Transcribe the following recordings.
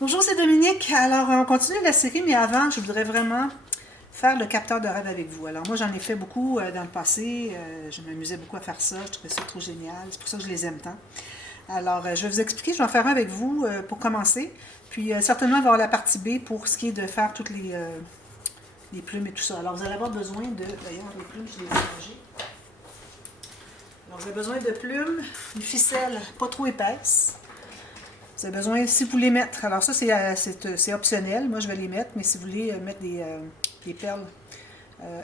Bonjour, c'est Dominique. Alors, on continue la série, mais avant, je voudrais vraiment faire le capteur de rêve avec vous. Alors, moi, j'en ai fait beaucoup dans le passé. Je m'amusais beaucoup à faire ça. Je trouvais ça trop génial. C'est pour ça que je les aime tant. Alors, je vais vous expliquer. Je vais en faire un avec vous pour commencer. Puis, certainement, il va y avoir la partie B pour ce qui est de faire toutes les plumes et tout ça. Alors, vous allez avoir besoin de... D'ailleurs, les plumes, je les ai rangées. Alors, vous avez besoin de plumes, une ficelle pas trop épaisse. Vous avez besoin, si vous voulez mettre, alors ça c'est optionnel, moi je vais les mettre, mais si vous voulez mettre des perles euh,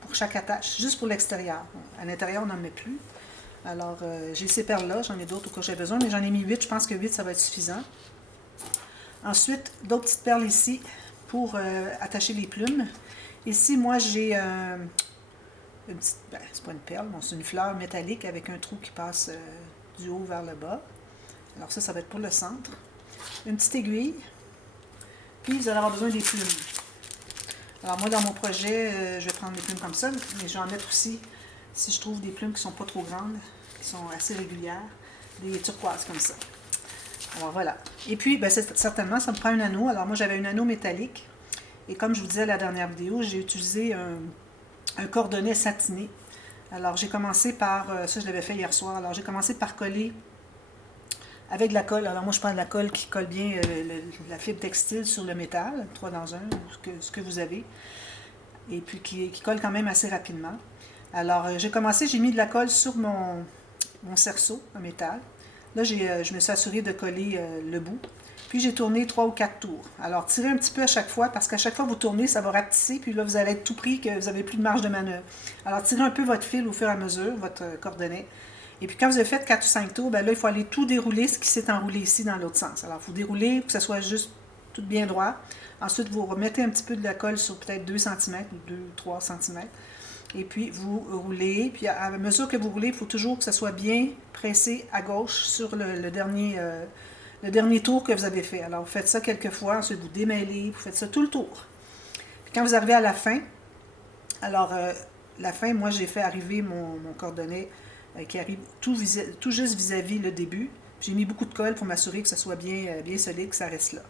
pour chaque attache, juste pour l'extérieur. À l'intérieur, on n'en met plus. Alors j'ai ces perles-là, j'en ai d'autres au cas où j'ai besoin, mais j'en ai mis 8, je pense que 8 ça va être suffisant. Ensuite, d'autres petites perles ici pour attacher les plumes. Ici, moi j'ai une petite, c'est pas une perle, bon, c'est une fleur métallique avec un trou qui passe du haut vers le bas. Alors ça va être pour le centre. Une petite aiguille. Puis vous allez avoir besoin des plumes. Alors moi, dans mon projet, je vais prendre des plumes comme ça, mais je vais en mettre aussi, si je trouve des plumes qui ne sont pas trop grandes, qui sont assez régulières, des turquoises comme ça. Alors voilà. Et puis, certainement, ça me prend un anneau. Alors moi, j'avais un anneau métallique. Et comme je vous disais à la dernière vidéo, j'ai utilisé un cordonnet satiné. Alors j'ai commencé par, ça je l'avais fait hier soir, alors j'ai commencé par coller avec de la colle. Alors moi, je prends de la colle qui colle bien la fibre textile sur le métal, 3 dans 1, ce que vous avez, et puis qui colle quand même assez rapidement. Alors j'ai commencé, j'ai mis de la colle sur mon cerceau en métal. Là, je me suis assurée de coller le bout. Puis j'ai tourné 3 ou 4 tours. Alors tirez un petit peu à chaque fois, parce qu'à chaque fois que vous tournez, ça va rapetisser, puis là, vous allez être tout pris que vous n'avez plus de marge de manœuvre. Alors tirez un peu votre fil au fur et à mesure, votre cordonnet. Et puis quand vous avez fait 4 ou 5 tours, ben là, il faut aller tout dérouler ce qui s'est enroulé ici dans l'autre sens. Alors, il faut dérouler pour que ça soit juste tout bien droit. Ensuite, vous remettez un petit peu de la colle sur peut-être 2 cm ou 2 ou 3 cm. Et puis, vous roulez. Puis, à mesure que vous roulez, il faut toujours que ça soit bien pressé à gauche sur le dernier tour que vous avez fait. Alors, vous faites ça quelques fois. Ensuite, vous démêlez. Vous faites ça tout le tour. Puis, quand vous arrivez à la fin, alors, la fin, moi, j'ai fait arriver mon cordonnet qui arrive tout juste vis-à-vis le début. J'ai mis beaucoup de colle pour m'assurer que ça soit bien solide, que ça reste là.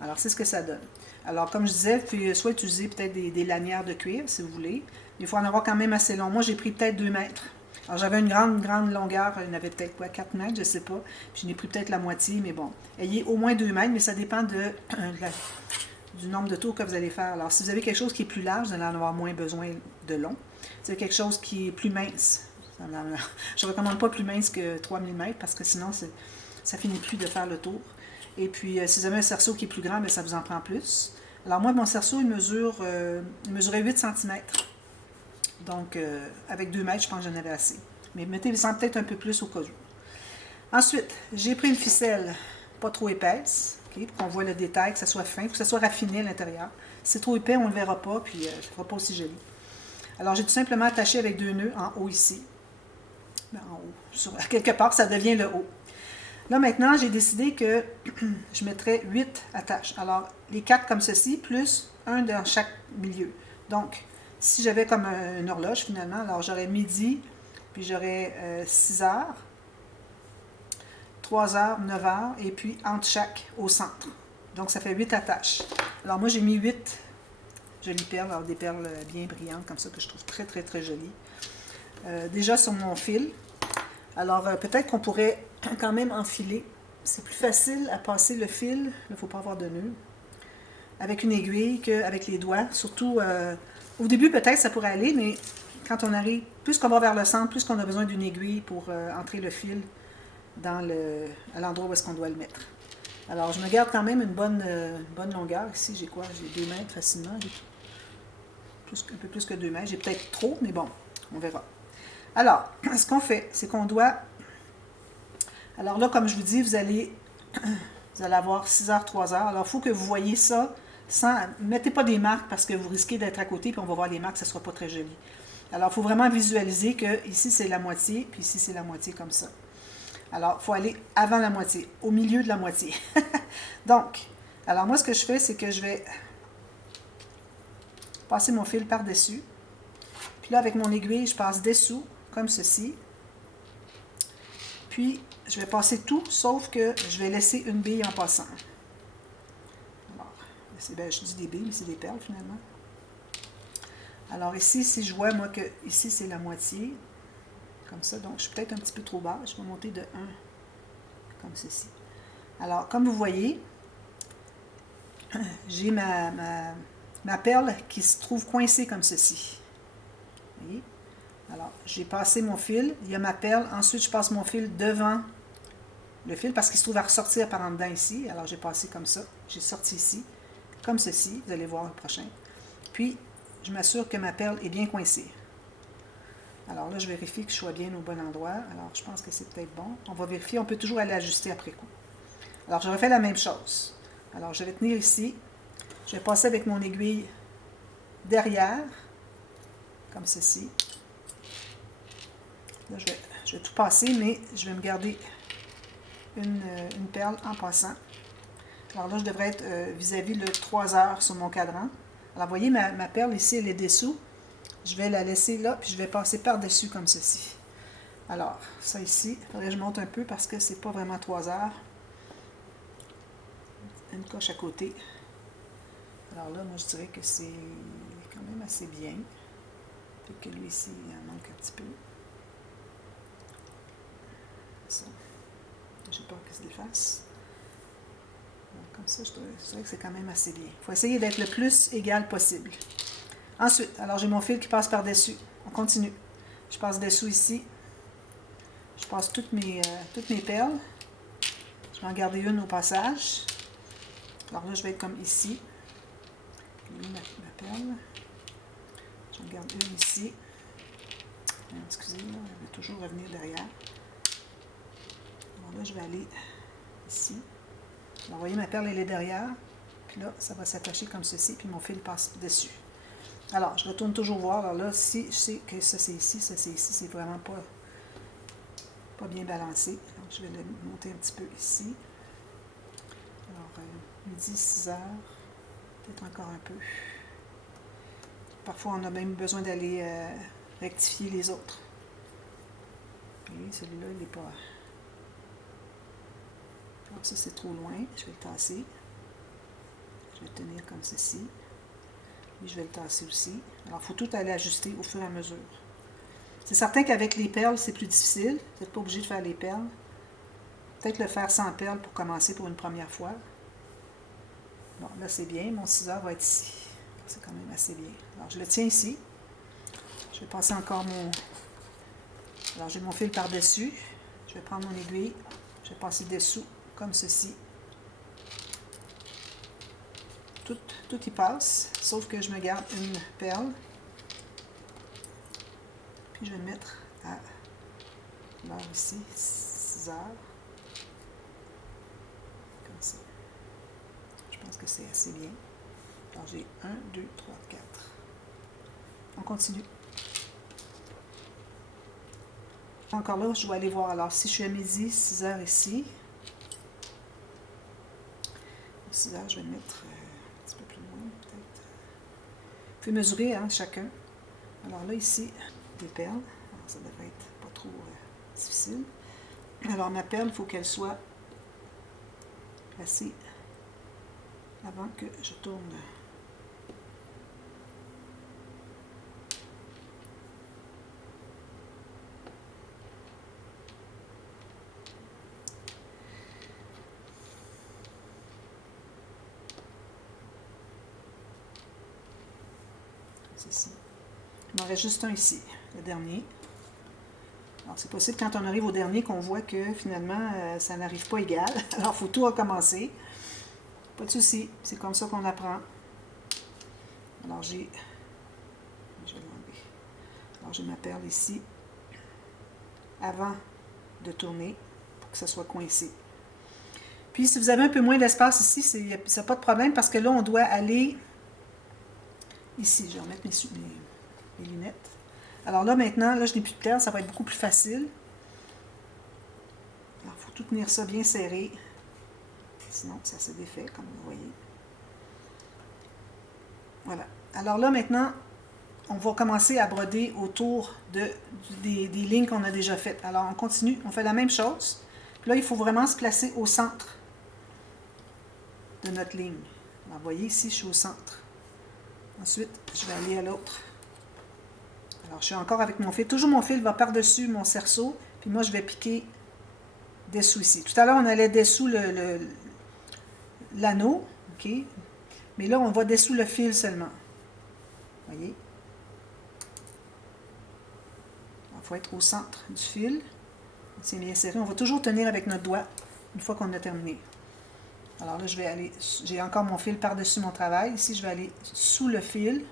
Alors, c'est ce que ça donne. Alors, comme je disais, vous pouvez soit utiliser peut-être des lanières de cuir, si vous voulez. Il faut en avoir quand même assez long. Moi, j'ai pris peut-être 2 mètres. Alors, j'avais une grande longueur. Il y en avait peut-être quoi, 4 mètres, je ne sais pas. Puis, j'en ai pris peut-être la moitié, mais bon. Ayez au moins 2 mètres, mais ça dépend du nombre de tours que vous allez faire. Alors, si vous avez quelque chose qui est plus large, vous allez en avoir moins besoin de long. Si vous avez quelque chose qui est plus mince, je ne recommande pas plus mince que 3 mm parce que sinon, ça finit plus de faire le tour. Et puis, si vous avez un cerceau qui est plus grand, bien, ça vous en prend plus. Alors moi, mon cerceau, il mesurait 8 cm. Donc, avec 2 mètres, je pense que j'en avais assez. Mais mettez-en peut-être un peu plus au cas où. Ensuite, j'ai pris une ficelle pas trop épaisse, okay, pour qu'on voit le détail, que ça soit fin, que ça soit raffiné à l'intérieur. Si c'est trop épais, on ne le verra pas, puis ça ne sera pas aussi joli. Alors, j'ai tout simplement attaché avec 2 nœuds en haut ici. En haut, quelque part, ça devient le haut. Là, maintenant, j'ai décidé que je mettrais 8 attaches. Alors, les 4 comme ceci, plus un dans chaque milieu. Donc, si j'avais comme une horloge, finalement, alors j'aurais midi, puis j'aurais 6 heures, 3 heures, 9 heures, et puis entre chaque, au centre. Donc, ça fait 8 attaches. Alors, moi, j'ai mis 8 jolies perles, alors des perles bien brillantes, comme ça, que je trouve très, très, très jolies. Déjà sur mon fil. Alors, peut-être qu'on pourrait quand même enfiler. C'est plus facile à passer le fil, il ne faut pas avoir de nœud, avec une aiguille qu'avec les doigts. Surtout, au début, peut-être ça pourrait aller, mais quand on arrive, plus qu'on va vers le centre, plus qu'on a besoin d'une aiguille pour entrer le fil à l'endroit où est-ce qu'on doit le mettre. Alors, je me garde quand même une bonne longueur. Ici, j'ai quoi? J'ai 2 mètres facilement. Un peu plus que 2 mètres. J'ai peut-être trop, mais bon, on verra. Alors, ce qu'on fait, c'est qu'on doit... Alors là, comme je vous dis, vous allez avoir 6 heures, 3 heures. Alors, il faut que vous voyez ça sans... Mettez pas des marques parce que vous risquez d'être à côté, puis on va voir les marques, ça ne sera pas très joli. Alors, il faut vraiment visualiser que ici, c'est la moitié, puis ici, c'est la moitié comme ça. Alors, il faut aller avant la moitié, au milieu de la moitié. Donc, alors moi, ce que je fais, c'est que je vais passer mon fil par-dessus. Puis là, avec mon aiguille, je passe dessous, comme ceci. Puis, je vais passer tout, sauf que je vais laisser une bille en passant. Ben, je dis des billes, mais c'est des perles finalement. Alors ici, si je vois, moi, que ici, c'est la moitié, comme ça, donc je suis peut-être un petit peu trop bas, je vais monter de 1, comme ceci. Alors, comme vous voyez, j'ai ma perle qui se trouve coincée comme ceci. Vous voyez? Alors, j'ai passé mon fil, il y a ma perle, ensuite je passe mon fil devant le fil parce qu'il se trouve à ressortir par en dedans ici. Alors, j'ai passé comme ça, j'ai sorti ici, comme ceci, vous allez voir le prochain. Puis, je m'assure que ma perle est bien coincée. Alors là, je vérifie que je sois bien au bon endroit. Alors, je pense que c'est peut-être bon. On va vérifier, on peut toujours aller ajuster après coup. Alors, je refais la même chose. Alors, je vais tenir ici. Je vais passer avec mon aiguille derrière, comme ceci. Là, je vais tout passer, mais je vais me garder une perle en passant. Alors là, je devrais être vis-à-vis le 3 heures sur mon cadran. Alors, vous voyez, ma perle ici, elle est dessous. Je vais la laisser là, puis je vais passer par-dessus comme ceci. Alors, ça ici, il faudrait que je monte un peu parce que c'est pas vraiment 3 heures. Une coche à côté. Alors là, moi, je dirais que c'est quand même assez bien. Peut-être que lui ici, il en manque un petit peu. Ça. J'ai peur qu'il se défasse. Alors, comme ça, je dirais que c'est quand même assez bien. Il faut essayer d'être le plus égal possible. Ensuite, alors j'ai mon fil qui passe par-dessus. On continue. Je passe dessous ici. Je passe toutes mes perles. Je vais en garder une au passage. Alors là, je vais être comme ici. Ma perle. J'en garde une ici. Excusez, là, je vais toujours revenir derrière. Alors là, je vais aller ici. Alors, vous voyez, ma perle, elle est derrière. Puis là, ça va s'attacher comme ceci, puis mon fil passe dessus. Alors, je retourne toujours voir. Alors là, si je sais que ça c'est ici, c'est vraiment pas bien balancé. Donc, je vais le monter un petit peu ici. Alors, midi, 6 heures. Peut-être encore un peu. Parfois, on a même besoin d'aller rectifier les autres. Et celui-là, il n'est pas... Alors, ça, c'est trop loin. Je vais le tasser. Je vais le tenir comme ceci. Et je vais le tasser aussi. Alors, il faut tout aller ajuster au fur et à mesure. C'est certain qu'avec les perles, c'est plus difficile. Vous n'êtes pas obligé de faire les perles. Peut-être le faire sans perles pour commencer pour une première fois. Bon, là, c'est bien. Mon ciseau va être ici. C'est quand même assez bien. Alors, je le tiens ici. Je vais passer encore mon... Alors, j'ai mon fil par-dessus. Je vais prendre mon aiguille. Je vais passer dessous, comme ceci. Tout y passe, sauf que je me garde une perle. Puis, je vais le mettre à l'heure ici, 6 heures. Comme ça. Je pense que c'est assez bien. Alors, j'ai 1, 2, 3, 4. On continue. Encore là, je vais aller voir. Alors, si je suis à midi, 6 heures ici. 6 heures, je vais le mettre un petit peu plus loin, peut-être. Vous pouvez mesurer, hein, chacun. Alors là, ici, des perles. Alors, ça devrait être pas trop difficile. Alors, ma perle, il faut qu'elle soit placée avant que je tourne. Ici. Il m'en reste juste un ici, le dernier. Alors, c'est possible quand on arrive au dernier qu'on voit que finalement, ça n'arrive pas égal. Alors, il faut tout recommencer. Pas de souci, c'est comme ça qu'on apprend. Alors, je vais l'enlever. Alors, j'ai ma perle ici, avant de tourner, pour que ça soit coincé. Puis, si vous avez un peu moins d'espace ici, ça n'a pas de problème, parce que là, on doit aller... Ici, je vais remettre mes lunettes. Alors là, maintenant, là, je n'ai plus de perles, ça va être beaucoup plus facile. Alors, il faut tout tenir ça bien serré. Sinon, ça se défait, comme vous voyez. Voilà. Alors là, maintenant, on va commencer à broder autour des lignes qu'on a déjà faites. Alors, on continue, on fait la même chose. Puis là, il faut vraiment se placer au centre de notre ligne. Alors, vous voyez ici, je suis au centre. Ensuite, je vais aller à l'autre. Alors, je suis encore avec mon fil. Toujours mon fil va par-dessus mon cerceau. Puis moi, je vais piquer dessous ici. Tout à l'heure, on allait dessous l'anneau. OK? Mais là, on va dessous le fil seulement. Vous voyez? Il faut être au centre du fil. C'est bien serré. On va toujours tenir avec notre doigt une fois qu'on a terminé. Alors là, je vais aller, j'ai encore mon fil par-dessus mon travail. Ici, je vais aller sous le fil.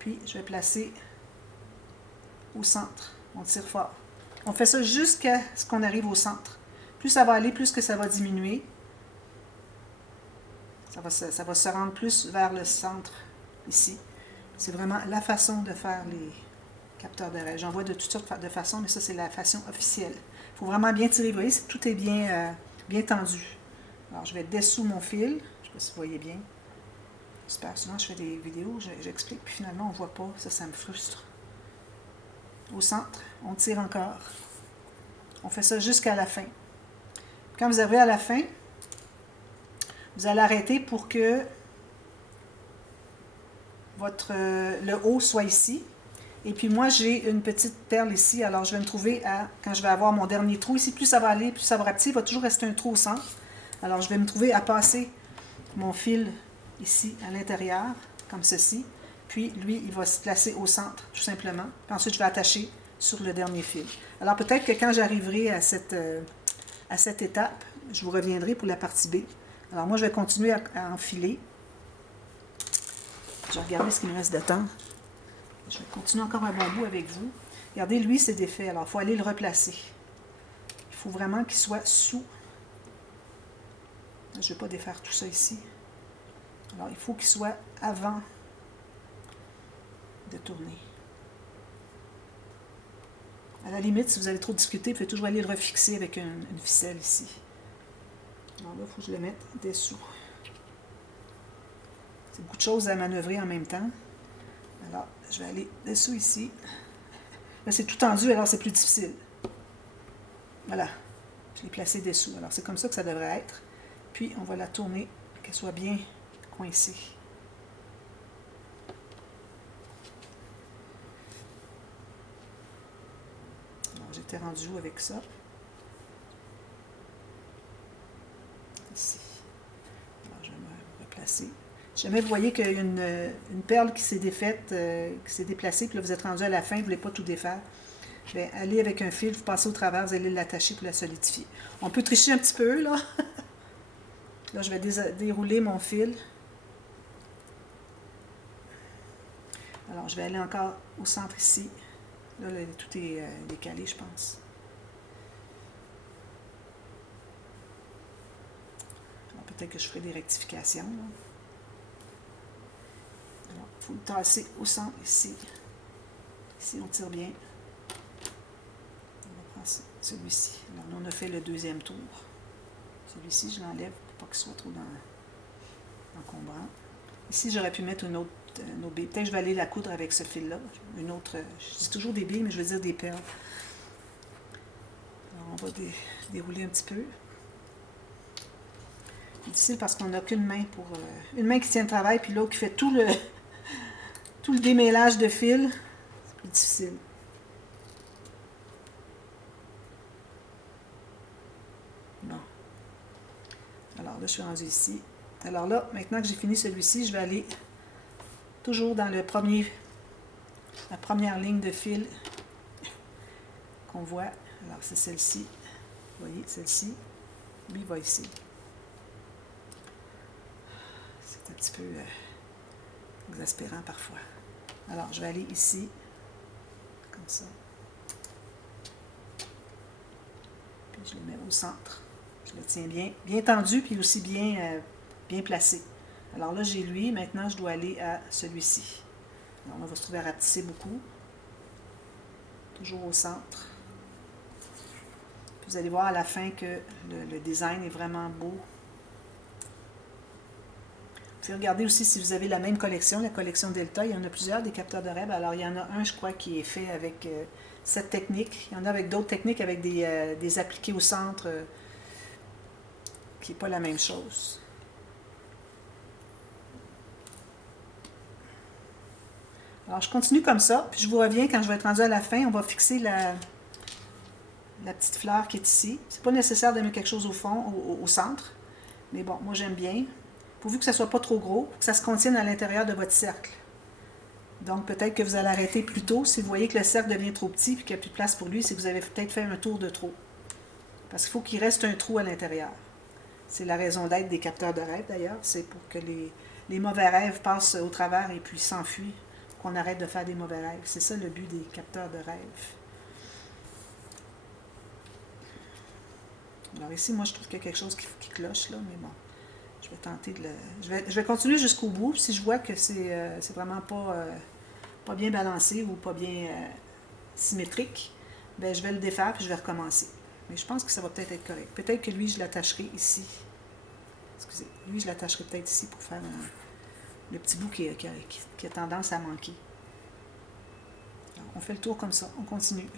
Puis, je vais placer au centre. On tire fort. On fait ça jusqu'à ce qu'on arrive au centre. Plus ça va aller, plus que ça va diminuer. Ça va se rendre plus vers le centre, ici. C'est vraiment la façon de faire les capteurs de rêve. J'en vois de toutes sortes de façons, mais ça, c'est la façon officielle. Il faut vraiment bien tirer. Vous voyez, tout est bien tendu. Alors, je vais dessous mon fil. Je ne sais pas si vous voyez bien. J'espère. Souvent, je fais des vidéos, j'explique, puis finalement, on ne voit pas. Ça me frustre. Au centre, on tire encore. On fait ça jusqu'à la fin. Quand vous arrivez à la fin, vous allez arrêter pour que le haut soit ici. Et puis moi, j'ai une petite perle ici. Alors, je vais me trouver quand je vais avoir mon dernier trou ici, plus ça va aller, plus ça va rapetir, il va toujours rester un trou au centre. Alors, je vais me trouver à passer mon fil ici à l'intérieur, comme ceci. Puis, lui, il va se placer au centre, tout simplement. Puis ensuite, je vais attacher sur le dernier fil. Alors, peut-être que quand j'arriverai à cette étape, je vous reviendrai pour la partie B. Alors, moi, je vais continuer à enfiler. Je vais regarder ce qu'il me reste de temps. Je vais continuer encore un bon bout avec vous. Regardez, lui, c'est défait. Alors, il faut aller le replacer. Il faut vraiment qu'il soit sous. Je ne vais pas défaire tout ça ici. Alors, il faut qu'il soit avant de tourner. À la limite, si vous avez trop de difficulté, vous pouvez toujours aller le refixer avec une ficelle ici. Alors là, il faut que je le mette dessous. C'est beaucoup de choses à manœuvrer en même temps. Alors, je vais aller dessous ici. Là, c'est tout tendu, alors c'est plus difficile. Voilà. Je l'ai placé dessous. Alors, c'est comme ça que ça devrait être. Puis, on va la tourner, qu'elle soit bien coincée. Alors, j'étais rendu où avec ça? Ici. Alors, je vais me replacer. Si jamais vous voyez qu'il y a une perle qui s'est défaite, qui s'est déplacée, puis là, vous êtes rendu à la fin, vous ne voulez pas tout défaire, bien, allez avec un fil, vous passez au travers, vous allez l'attacher pour la solidifier. On peut tricher un petit peu, là. Là, je vais dérouler mon fil. Alors, je vais aller encore au centre ici. Là, tout est décalé, je pense. Alors, peut-être que je ferai des rectifications, là. Alors, il faut le tasser au centre ici. Ici, on tire bien. On va prendre celui-ci. Alors, là, on a fait le deuxième tour. Celui-ci, je l'enlève pour pas qu'il soit trop encombrant. Ici, j'aurais pu mettre une autre baie. Peut-être que je vais aller la coudre avec ce fil-là. Une autre, je dis toujours des billes, mais je veux dire des perles. Alors, on va dérouler un petit peu. C'est difficile parce qu'on n'a qu'une main pour... une main qui tient le travail, puis l'autre qui fait tout le démêlage de fil. C'est plus difficile. Bon. Alors là, je suis rendue ici. Alors là, maintenant que j'ai fini celui-ci, je vais aller toujours dans la première ligne de fil qu'on voit. Alors, c'est celle-ci. Vous voyez, celle-ci. Lui, il va ici. C'est un petit peu exaspérant parfois. Alors, je vais aller ici, comme ça. Puis, je le mets au centre. Je le tiens bien tendu, puis aussi bien placé. Alors là, j'ai lui. Maintenant, je dois aller à celui-ci. Alors, on va se trouver à rapetisser beaucoup. Toujours au centre. Puis vous allez voir à la fin que le design est vraiment beau. Vous pouvez regarder aussi si vous avez la même collection, la collection Delta. Il y en a plusieurs, des capteurs de rêve. Alors, il y en a un, je crois, qui est fait avec cette technique. Il y en a avec d'autres techniques, avec des appliqués au centre, qui n'est pas la même chose. Alors, je continue comme ça, puis je vous reviens quand je vais être rendue à la fin. On va fixer la petite fleur qui est ici. C'est pas nécessaire de mettre quelque chose au fond, au centre. Mais bon, moi j'aime bien. Pourvu que ça soit pas trop gros, que ça se contienne à l'intérieur de votre cercle. Donc peut-être que vous allez arrêter plus tôt. Si vous voyez que le cercle devient trop petit et qu'il n'y a plus de place pour lui, c'est que vous avez peut-être fait un tour de trop. Parce qu'il faut qu'il reste un trou à l'intérieur. C'est la raison d'être des capteurs de rêve d'ailleurs. C'est pour que les mauvais rêves passent au travers et puis s'enfuient. Qu'on arrête de faire des mauvais rêves. C'est ça le but des capteurs de rêve. Alors ici, moi, je trouve qu'il y a quelque chose qui cloche, là, mais bon, je vais tenter de le... Je vais continuer jusqu'au bout. Si je vois que c'est vraiment pas bien balancé ou pas bien symétrique, ben, je vais le défaire puis je vais recommencer. Mais je pense que ça va peut-être être correct. Peut-être que lui, je l'attacherai ici. Excusez, lui, je l'attacherai peut-être ici pour faire le petit bout qui a tendance à manquer. Alors, on fait le tour comme ça, on continue.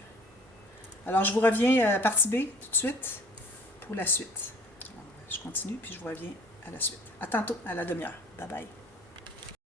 Alors, je vous reviens à partie B tout de suite pour la suite. Alors, je continue, puis je vous reviens à la suite. À tantôt, à la demi-heure. Bye bye.